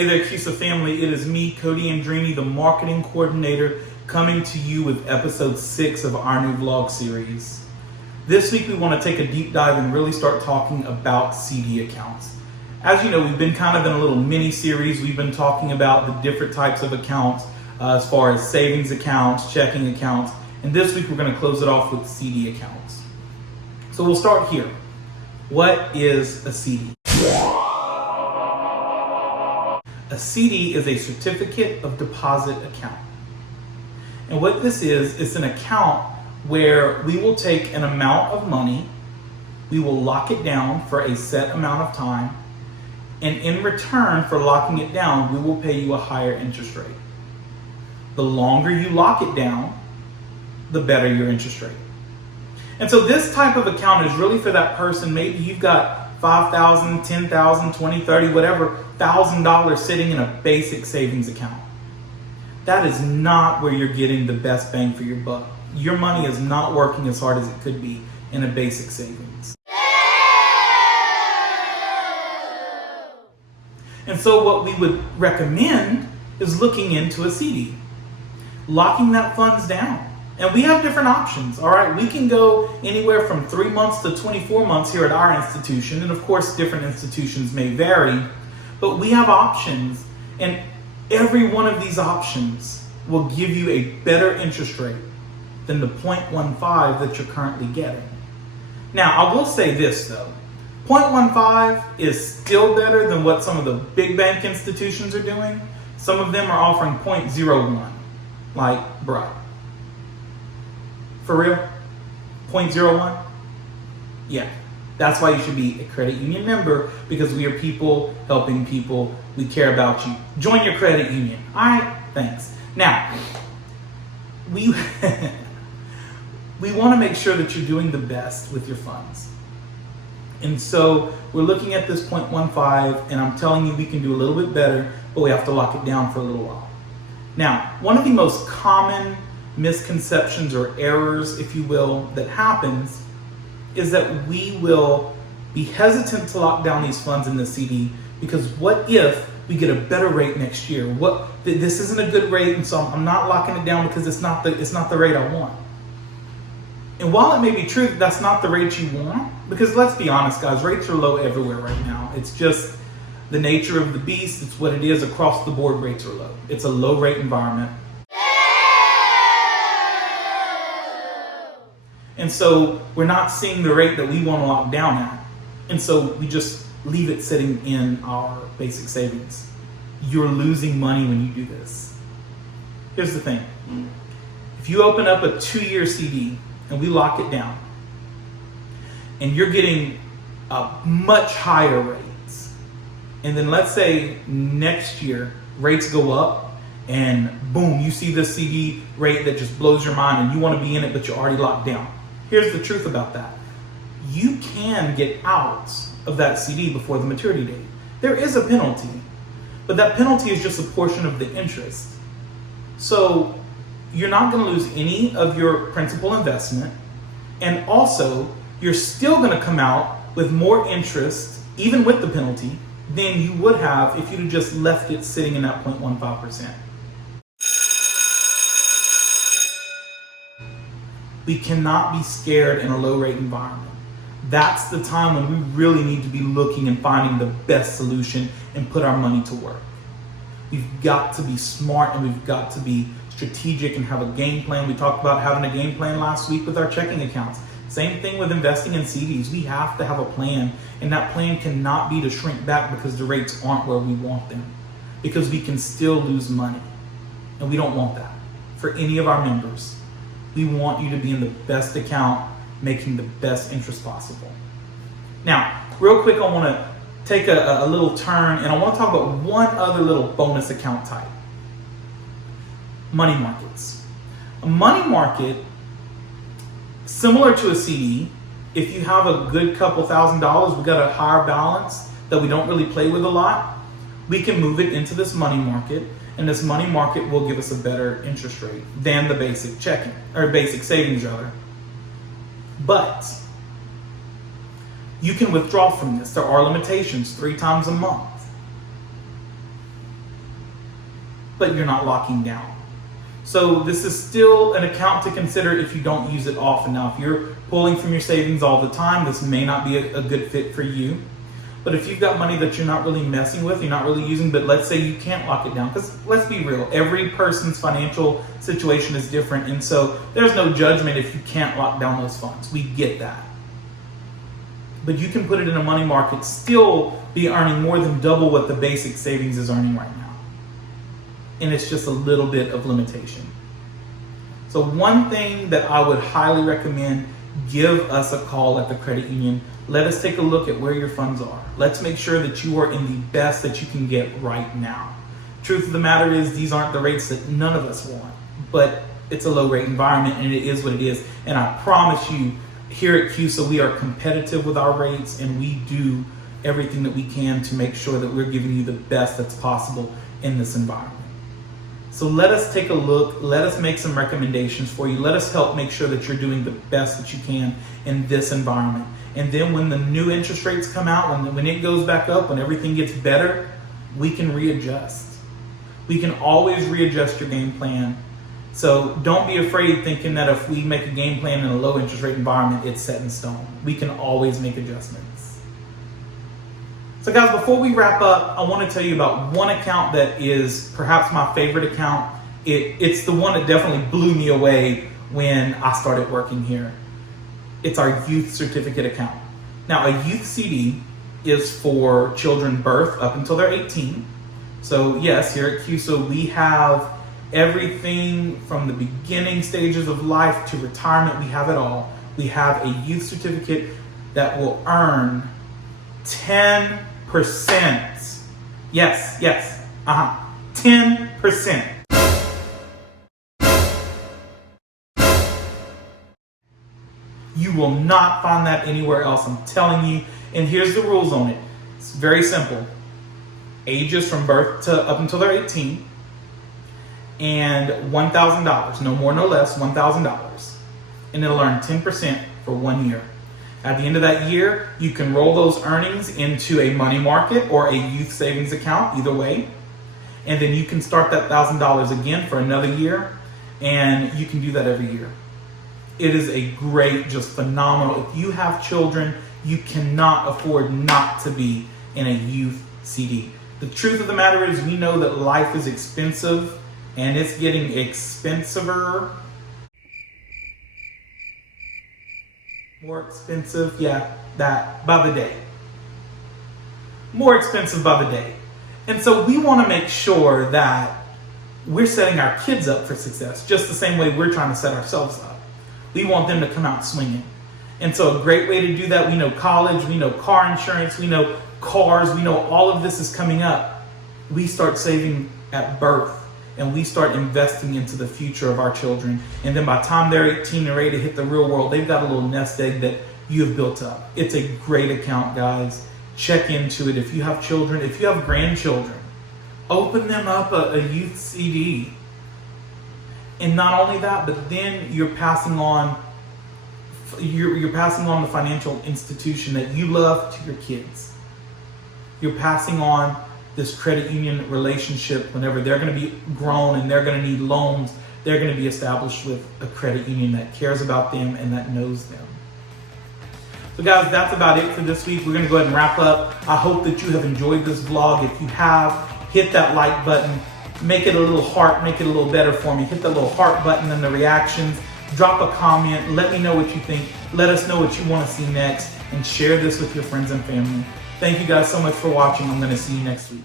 Hey there, CUSA family. It is me, Cody Andrini, the marketing coordinator, coming to you with episode 6 of our new vlog series. This week we want to take a deep dive and really start talking about CD accounts. As you know, we've been kind of in a little mini series. We've been talking about the different types of accounts as far as savings accounts, checking accounts, and this week we're going to close it off with CD accounts. So we'll start here. What is a CD? A CD is a certificate of deposit account. And what this is an account where we will take an amount of money, we will lock it down for a set amount of time, and in return for locking it down, we will pay you a higher interest rate. The longer you lock it down, the better your interest rate. And so this type of account is really for that person. Maybe you've got $5,000, $10,000, $20,000, $30,000, whatever, $1,000 sitting in a basic savings account. That is not where you're getting the best bang for your buck. Your money is not working as hard as it could be in a basic savings. And so what we would recommend is looking into a CD, locking that funds down. And we have different options, all right? We can go anywhere from 3 months to 24 months here at our institution. And of course, different institutions may vary, but we have options. And every one of these options will give you a better interest rate than the 0.15 that you're currently getting. Now, I will say this though, 0.15 is still better than what some of the big bank institutions are doing. Some of them are offering 0.01, like, bruh. For real? 0.01? Yeah. That's why you should be a credit union member, because we are people helping people. We care about you. Join your credit union. All right? Thanks. Now, we want to make sure that you're doing the best with your funds. And so we're looking at this 0.15, and I'm telling you we can do a little bit better, but we have to lock it down for a little while. Now, one of the most common misconceptions or errors, if you will, that happens is that we will be hesitant to lock down these funds in the CD because what if we get a better rate next year? This isn't a good rate, and so I'm not locking it down because it's not the rate I want. And while it may be true that that's not the rate you want, because let's be honest, guys, rates are low everywhere right now. It's just the nature of the beast. It's what it is across the board. Rates are low. It's a low rate environment. And so we're not seeing the rate that we want to lock down at. And so we just leave it sitting in our basic savings. You're losing money when you do this. Here's the thing. If you open up a 2-year CD and we lock it down, and you're getting much higher rates, and then let's say next year rates go up, and boom, you see this CD rate that just blows your mind and you want to be in it, but you're already locked down. Here's the truth about that. You can get out of that CD before the maturity date. There is a penalty, but that penalty is just a portion of the interest. So you're not going to lose any of your principal investment, and also you're still going to come out with more interest, even with the penalty, than you would have if you'd have just left it sitting in that 0.15%. We cannot be scared in a low rate environment. That's the time when we really need to be looking and finding the best solution and put our money to work. We've got to be smart, and we've got to be strategic and have a game plan. We talked about having a game plan last week with our checking accounts. Same thing with investing in CDs. We have to have a plan, and that plan cannot be to shrink back because the rates aren't where we want them, because we can still lose money, and we don't want that for any of our members. We want you to be in the best account, making the best interest possible. Now, real quick, I want to take a little turn, and I want to talk about one other little bonus account type. Money markets. A money market, similar to a CD, if you have a good couple $1,000s, we've got a higher balance that we don't really play with a lot, we can move it into this money market, and this money market will give us a better interest rate than the basic checking, or basic savings rather. But you can withdraw from this. There are limitations, 3 times a month. but you're not locking down. So this is still an account to consider if you don't use it often. Now, if you're pulling from your savings all the time, this may not be a good fit for you. But if you've got money that you're not really messing with, you're not really using, but let's say you can't lock it down, because let's be real, every person's financial situation is different, and so there's no judgment if you can't lock down those funds. We get that. But you can put it in a money market, still be earning more than double what the basic savings is earning right now. And it's just a little bit of limitation. So one thing that I would highly recommend, give us a call at the credit union. Let us take a look at where your funds are. Let's make sure that you are in the best that you can get right now. Truth of the matter is, these aren't the rates that none of us want, but it's a low rate environment and it is what it is. And I promise you, here at CUSA, we are competitive with our rates, and we do everything that we can to make sure that we're giving you the best that's possible in this environment. So let us take a look, let us make some recommendations for you, let us help make sure that you're doing the best that you can in this environment. And then when the new interest rates come out, when it goes back up, when everything gets better, we can readjust. We can always readjust your game plan. So don't be afraid thinking that if we make a game plan in a low interest rate environment, it's set in stone. We can always make adjustments. So guys, before we wrap up, I want to tell you about one account that is perhaps my favorite account. It's the one that definitely blew me away when I started working here. It's our youth certificate account. Now, a youth CD is for children birth up until they're 18. So yes, here at CUSA, we have everything from the beginning stages of life to retirement. We have it all. We have a youth certificate that will earn 10%. Yes, 10%. You will not find that anywhere else, I'm telling you. And here's the rules on it. It's very simple. Ages from birth to up until they're 18, and $1,000, no more, no less, $1,000. And it'll earn 10% for 1 year. At the end of that year, you can roll those earnings into a money market or a youth savings account, either way. And then you can start that $1,000 again for another year, and you can do that every year. It is a great, just phenomenal. If you have children, you cannot afford not to be in a youth CD. The truth of the matter is, we know that life is expensive, and it's getting expensiver. More expensive, that by the day. More expensive by the day. And so we want to make sure that we're setting our kids up for success, just the same way we're trying to set ourselves up. We want them to come out swinging. And so a great way to do that, we know college, we know car insurance, we know cars, we know all of this is coming up. We start saving at birth, and we start investing into the future of our children. And then by the time they're 18 and ready to hit the real world, they've got a little nest egg that you have built up. It's a great account, guys. Check into it. If you have children, if you have grandchildren, open them up a youth CD. And not only that, but then you're passing on the financial institution that you love to your kids. You're passing on this credit union relationship. Whenever they're going to be grown and they're going to need loans, they're going to be established with a credit union that cares about them and that knows them. So guys, that's about it for this week. We're going to go ahead and wrap up. I hope that you have enjoyed this vlog. If you have, hit that like button. Make it a little heart, make it a little better for me. Hit the little heart button and the reactions. Drop a comment. Let me know what you think. Let us know what you want to see next. And share this with your friends and family. Thank you guys so much for watching. I'm going to see you next week.